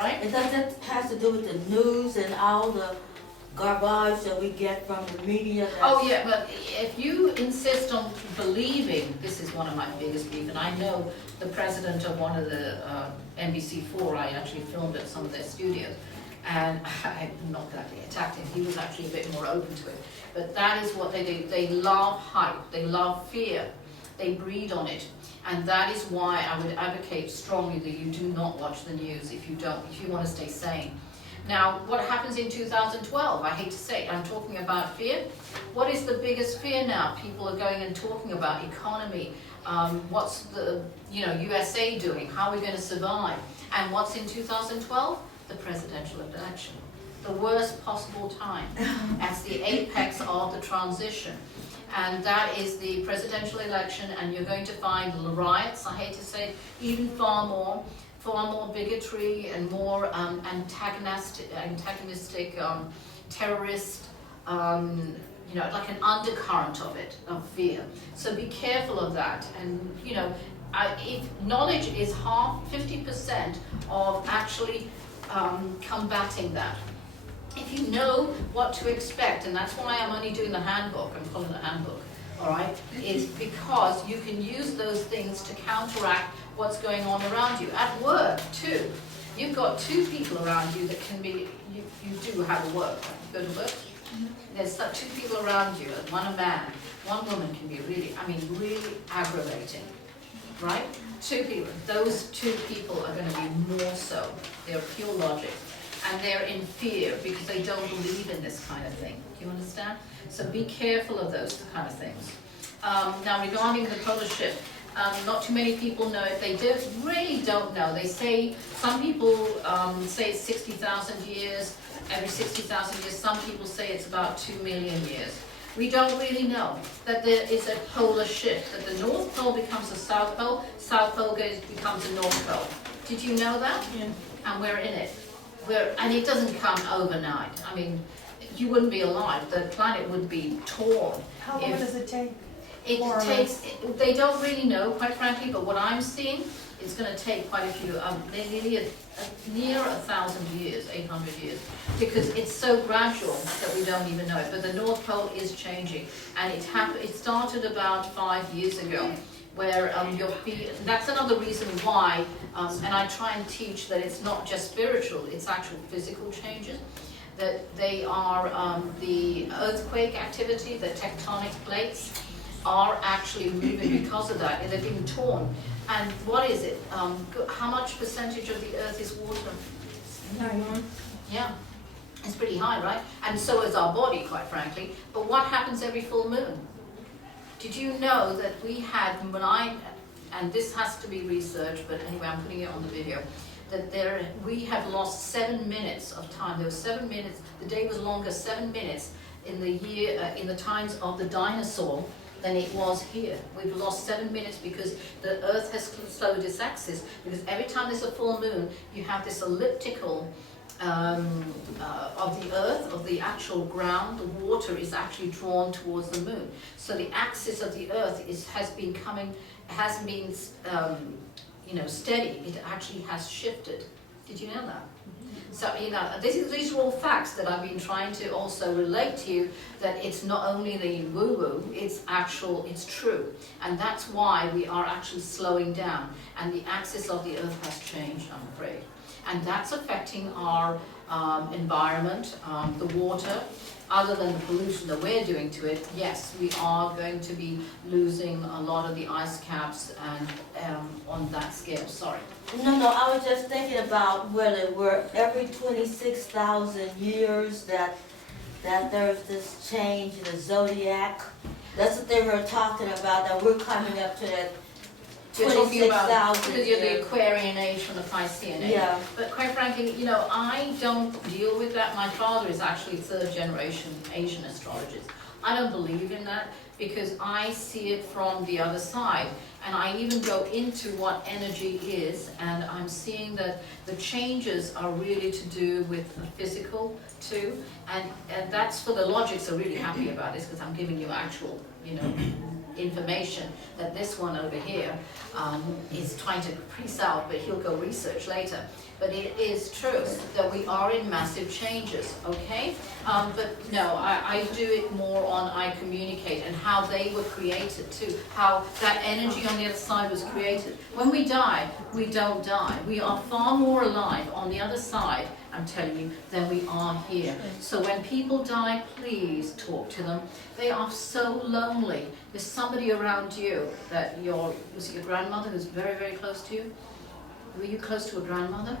right? And that has to do with the news and all the garbage that we get from the media. Oh yeah, but if you insist on believing, this is one of my biggest beef, and I know the president of one of the NBC4, I actually filmed at some of their studios, and I not exactly attacked him, he was actually a bit more open to it. But that is what they do. They love hype, they love fear, they breed on it. And that is why I would advocate strongly that you do not watch the news if you want to stay sane. Now, what happens in 2012? I hate to say it, I'm talking about fear. What is the biggest fear now? People are going and talking about economy. What's the USA doing? How are we going to survive? And what's in 2012? The presidential election. The worst possible time. That's the apex of the transition. And that is the presidential election, and you're going to find riots, I hate to say it, even far more bigotry and more antagonistic, terrorist, like an undercurrent of it, of fear. So be careful of that. And if knowledge is 50% of actually combating that. If you know what to expect, and that's why I'm only doing the handbook, I'm calling it a handbook, all right, is because you can use those things to counteract what's going on around you. At work, too. You've got two people around you that can be, you do have a work, you go to work, there's two people around you, one a man, one woman can be really aggravating, right? Two people, those two people are going to be more so, they're pure logic. And they're in fear because they don't believe in this kind of thing. Do you understand? So be careful of those kind of things. Now regarding the polar shift, not too many people know it. They really don't know. They say, some people say it's 60,000 years, every 60,000 years. Some people say it's about 2 million years. We don't really know that there is a polar shift, that the North Pole becomes a South Pole becomes a North Pole. Did you know that? Yeah. And we're in it. And it doesn't come overnight. I mean, you wouldn't be alive. The planet would be torn. How long does it take? It takes, they don't really know, quite frankly, but what I'm seeing, it's going to take quite a few, near 1,000 years, 800 years, because it's so gradual that we don't even know it. But the North Pole is changing, and it started about 5 years ago, where your feet, that's another reason why, and I try and teach that it's not just spiritual, it's actual physical changes, that they are the earthquake activity, the tectonic plates are actually moving because of that, and they're being torn. And what is it? How much percentage of the earth is water? 91. Yeah, it's pretty high, right? And so is our body, quite frankly. But what happens every full moon? Did you know that we had, and this has to be researched, but anyway, I'm putting it on the video, that we have lost 7 minutes of time. There was 7 minutes, the day was longer 7 minutes in the year, in the times of the dinosaur than it was here. We've lost 7 minutes because the earth has slowed its axis, because every time there's a full moon, you have this elliptical of the earth, of the actual ground. The water is actually drawn towards the moon. So the axis of the earth hasn't been steady. It actually has shifted. Did you know that? So, these are all facts that I've been trying to also relate to you, that it's not only the woo-woo, it's true. And that's why we are actually slowing down. And the axis of the earth has changed, I'm afraid. And that's affecting our environment, the water. Other than the pollution that we're doing to it, yes, we are going to be losing a lot of the ice caps and on that scale, sorry. No, I was just thinking about whether we're every 26,000 years that there's this change in the zodiac. That's what they were talking about, that we're coming up to that You're talking about 26,000 because you're the Aquarian age from the Piscean age. Yeah. But quite frankly, I don't deal with that. My father is actually third generation Asian astrologist. I don't believe in that because I see it from the other side. And I even go into what energy is, and I'm seeing that the changes are really to do with the physical too. And that's for the logics are really happy about this, because I'm giving you actual, information that this one over here is trying to piece out, but he'll go research later. But it is true that we are in massive changes, okay? But no, I do it more on I communicate and how they were created too, how that energy on the other side was created. When we die, we don't die. We are far more alive on the other side, I'm telling you, than we are here. So when people die, please talk to them. They are so lonely. There's somebody around you that was it your grandmother who's very, very close to you? Were you close to a grandmother?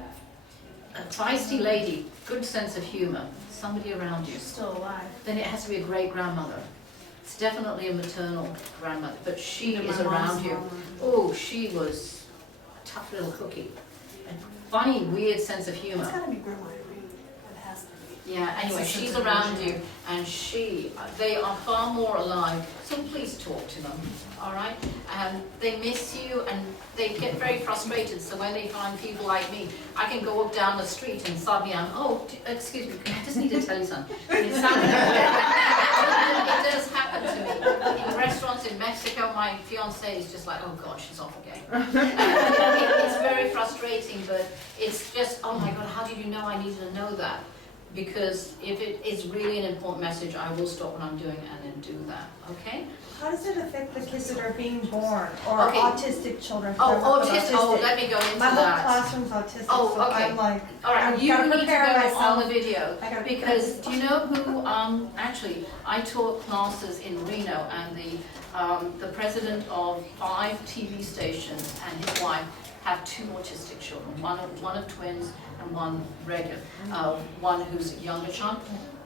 A feisty lady, good sense of humor, somebody around you. Still alive. Then it has to be a great grandmother. It's definitely a maternal grandmother, but she Either is my mom's around you. mom Oh, she was a tough little cookie. A funny, weird sense of humor. It's gotta be Grandma Irene. It has to be. Yeah, anyway, she's around you, and they are far more alive, so please talk to them, all right? And they miss you, and they get very frustrated, so when they find people like me, I can go up down the street and suddenly excuse me, I just need to tell you something. It does happen to me. In restaurants in Mexico, my fiancé is just like, oh God, she's off again. It's very frustrating, but it's just, oh my God, how did you know I needed to know that? Because if it is really an important message, I will stop what I'm doing and then do that, okay? How does it affect the kids that are being born or Okay. autistic children? Oh, autistic, let me go into My whole that. classroom's autistic, Oh, so okay. I'm like, All right, I've you gotta need to prepare go myself. on the video, I gotta because prepare do you know who, actually, I taught classes in Reno, and the president of 5 TV stations and his wife have 2 autistic children, one of twins and one regular, one who's a younger child.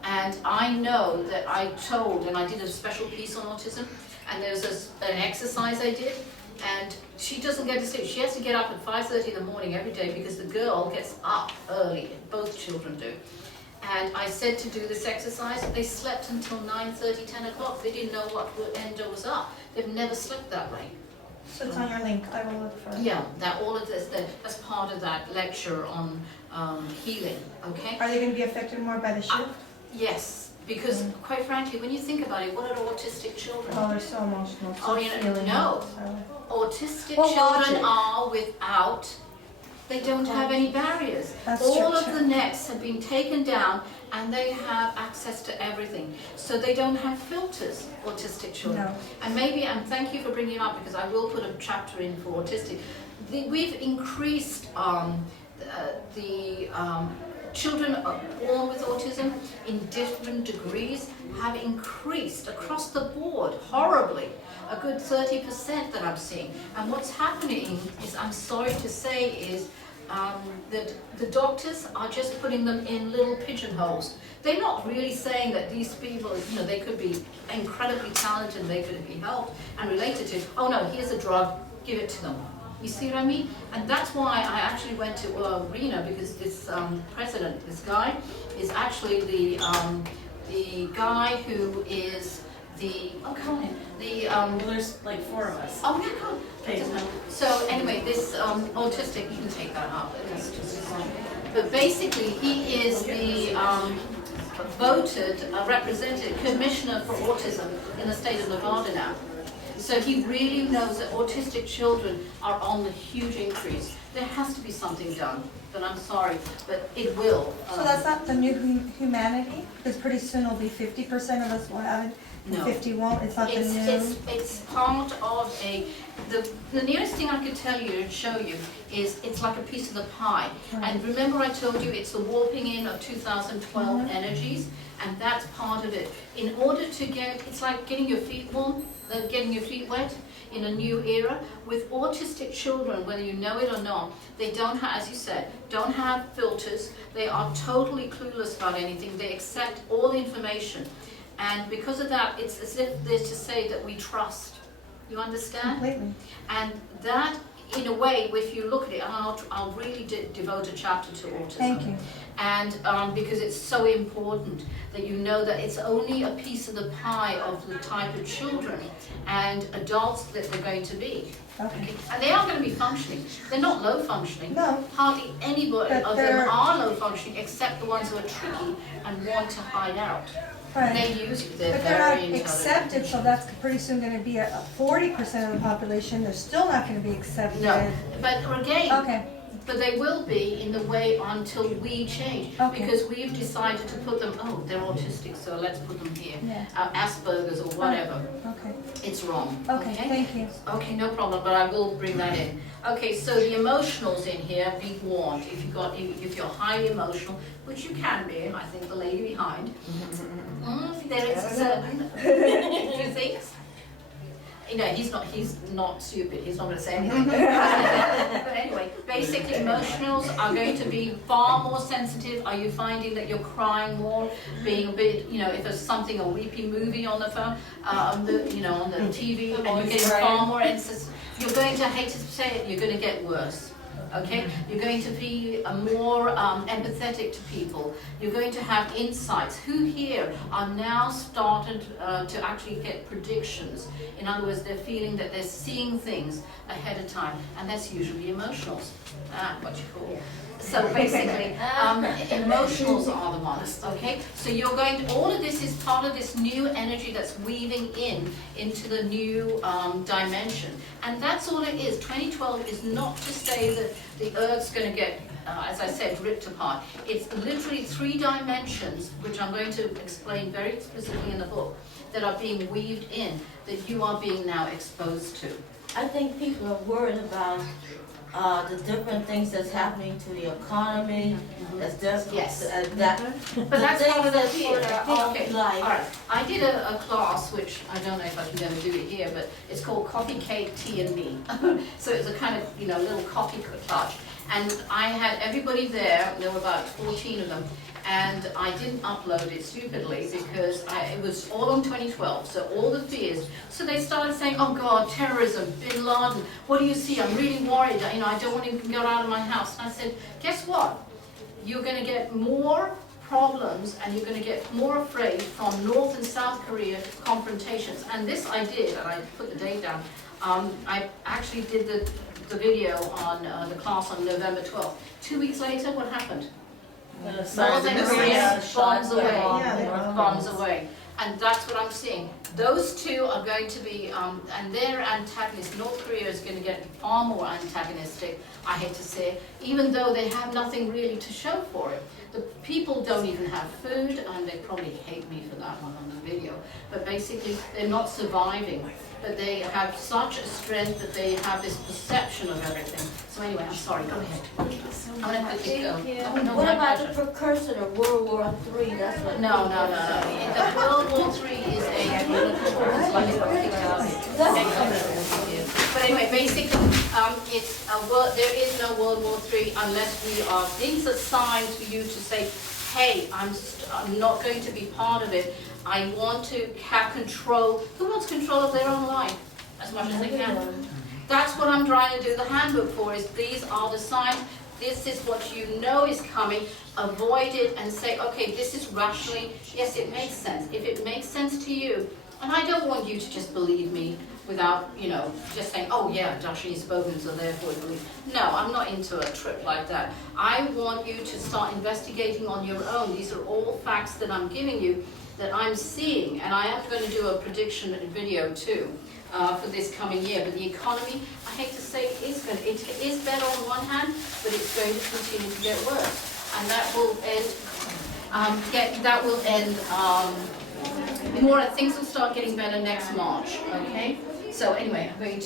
And I know that I told, and I did a special piece on autism, and there's an exercise I did, and she doesn't get to sleep. She has to get up at 5:30 in the morning every day because the girl gets up early, both children do. And I said to do this exercise, they slept until 9:30, 10 o'clock. They didn't know what endo was up. They've never slept that way. So it's on your link, I will look for it. Yeah, all of this, that's part of that lecture on healing, okay? Are they gonna be affected more by the shift? Yes, because quite frankly, when you think about it, what are autistic children? Oh, they're so emotional, so Oh, you know, feeling. no. So. Autistic Well, children logic. are without, they don't have any barriers. That's All true, of too. the nets have been taken down and they have access to everything. So they don't have filters, autistic children. No. And maybe, and thank you for bringing it up because I will put a chapter in for autistic. We've increased the children born with autism in different degrees have increased across the board horribly, a good 30% that I'm seeing. And what's happening is, I'm sorry to say, is that the doctors are just putting them in little pigeonholes. They're not really saying that these people, you know, they could be incredibly talented, they could be helped and related to, oh no, here's a drug, give it to them. You see what I mean? And that's why I actually went to Reno, because this president, this guy, is actually the guy who is come on in, Well, there's like 4 of us. oh yeah, come on. Okay. So anyway, this autistic, you can take that up, it's just fine. But basically, he is the voted representative commissioner for autism in the state of Nevada now. So he really knows that autistic children are on the huge increase. There has to be something done, but I'm sorry, but it will. So that's not the new humanity? Because pretty soon it'll be 50% of us will have it, and No. 50 won't, it's not the new? It's part of the nearest thing I could tell you and show you is it's like a piece of the pie. Right. And remember I told you it's the warping in of 2012 Mhm. energies, and that's part of it. In order to it's like getting your feet warm, getting your feet wet in a new era. With autistic children, whether you know it or not, they don't have, as you said, don't have filters. They are totally clueless about anything. They accept all the information. And because of that, it's as if they're to say that we trust. You understand? Completely. And that, in a way, if you look at it, and I'll really devote a chapter to autism. Thank you. And because it's so important that you know that it's only a piece of the pie of the type of children and adults that they're going to be. Okay. And they are going to be functioning. They're not low functioning. No. Hardly anybody But of them they're- are low functioning except the ones who are tricky and want to hide out. Right. They use it, they're But they're not very intelligent. accepted, so that's pretty soon gonna be a 40% of the population, they're still not gonna be accepted. No, but again, Okay, but they will be in the way until we change. Okay. Because we've decided to put them, oh, they're autistic, so let's put them here. Yeah. Asperger's or whatever. okay, It's wrong. okay, thank you. Okay, no problem, but I will bring that in. Okay, so the emotionals in here, be warned, if you're highly emotional, which you can be, I think the lady behind, there is a certain, you think? You know, he's not stupid, he's not gonna say anything. But anyway, basically emotionals are going to be far more sensitive. Are you finding that you're crying more, being a bit, you know, if there's something, a weepy movie on the phone, on the TV, and you're getting far more sensitive, you're going to, I hate to say it, you're gonna get worse. Okay, you're going to be more empathetic to people. You're going to have insights. Who here are now started to actually get predictions? In other words, they're feeling that they're seeing things ahead of time, and that's usually emotionals. What you call. So basically, emotionals are the ones. Okay, so you're going to. All of this is part of this new energy that's weaving into the new dimension, and that's all it is. 2012 is not to say that the Earth's going to get, as I said, ripped apart. It's literally 3 dimensions, which I'm going to explain very explicitly in the book, that are being weaved in, that you are being now exposed to. I think people are worried about the different things that's happening to the economy, that's different, Yes. But But that's part of the for their own Okay, life. all right. I did a class, which I don't know if I can ever do it here, but it's called Coffee, Cake, Tea and Me. So it's a kind of, little coffee clutch. And I had everybody there, there were about 14 of them, and I didn't upload it stupidly because it was all on 2012, so all the fears. So they started saying, oh God, terrorism, Bin Laden, what do you see? I'm really worried, I don't want to go out of my house. And I said, guess what? You're going to get more problems and you're going to get more afraid from North and South Korea confrontations. And this I did, and I put the date down. I actually did the video on the class on November 12th. 2 weeks later, what happened? North and Korea bombs away, bombs away. And that's what I'm seeing. Those two are going to be, and their antagonists, North Korea is going to get far more antagonistic, I hate to say it, even though they have nothing really to show for it. The people don't even have food, and they probably hate me for that one on the video, but basically they're not surviving. But they have such a strength that they have this perception of everything. So anyway, I'm sorry, go ahead. I'm going to quickly go. Oh, no, What my about pleasure. the precursor to World War III? That's what. No. The World War III is But anyway, basically, there is no World War III unless these are signs for you to say, hey, I'm not going to be part of it. I want to have control. Who wants control of their own life as much as they can? That's what I'm trying to do the handbook for, is these are the signs. This is what you know is coming. Avoid it and say, okay, this is rationally, yes, it makes sense. If it makes sense to you, and I don't want you to just believe me without, just saying, oh yeah, Darshini's spoken, so therefore I believe. No, I'm not into a trip like that. I want you to start investigating on your own. These are all facts that I'm giving you, that I'm seeing, and I am going to do a prediction video too for this coming year. But the economy, I hate to say, it is better on one hand, but it's going to continue to get worse, and that will end. Things will start getting better next March. Okay. So anyway, I'm going to.